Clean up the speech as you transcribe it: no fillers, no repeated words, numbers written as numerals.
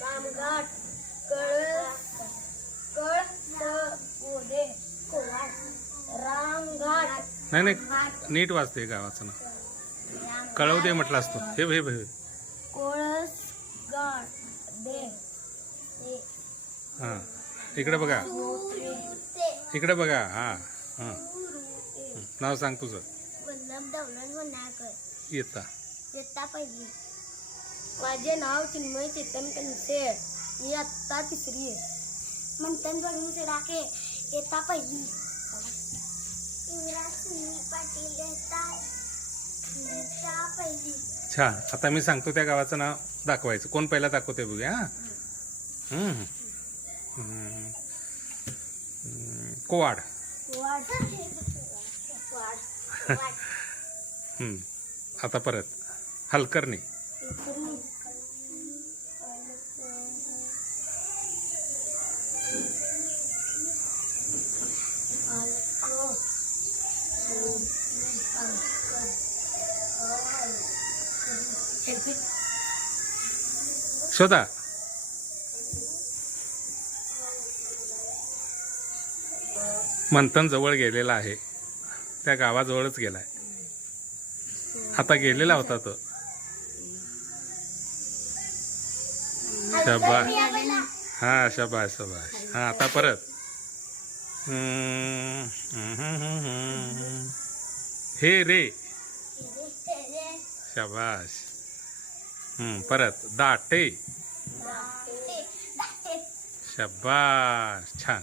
रामघाट, रामघाट. नाही नाही, नीट वाचते गावाचं नाव. कळवते म्हटलं असतो. हे हे हे कोळसगाड दे. हां, इकडे बघा, इकडे बघा. हां हां, नाव सांग तुझं. वल्लभ दौलत होण्याकर. येता इयत्ता पहिली. माझे नाव चिन्मय चेतन कनसे. मी आत्ता तिसरी आहे. मंथन बघून सडाके. इयत्ता पहिली. युवराज सुनील पाटील. इयत्ता पहिली. छान. आता मी सांगतो त्या गावाचं नाव दाखवायचं. कोण पहिला दाखवते बघूया. हां, कोवाड. आता परत हलकर्णी. शोधा. मंथन जवळ गेलेला आहे, त्या गावाजवळच गेलाय. आता गेलेला होता तो. शाबाश. हा, शाबाश शाबाश. हा, आता परत. हे रे. शाबाश. परत दाटे. शाबाश. छान.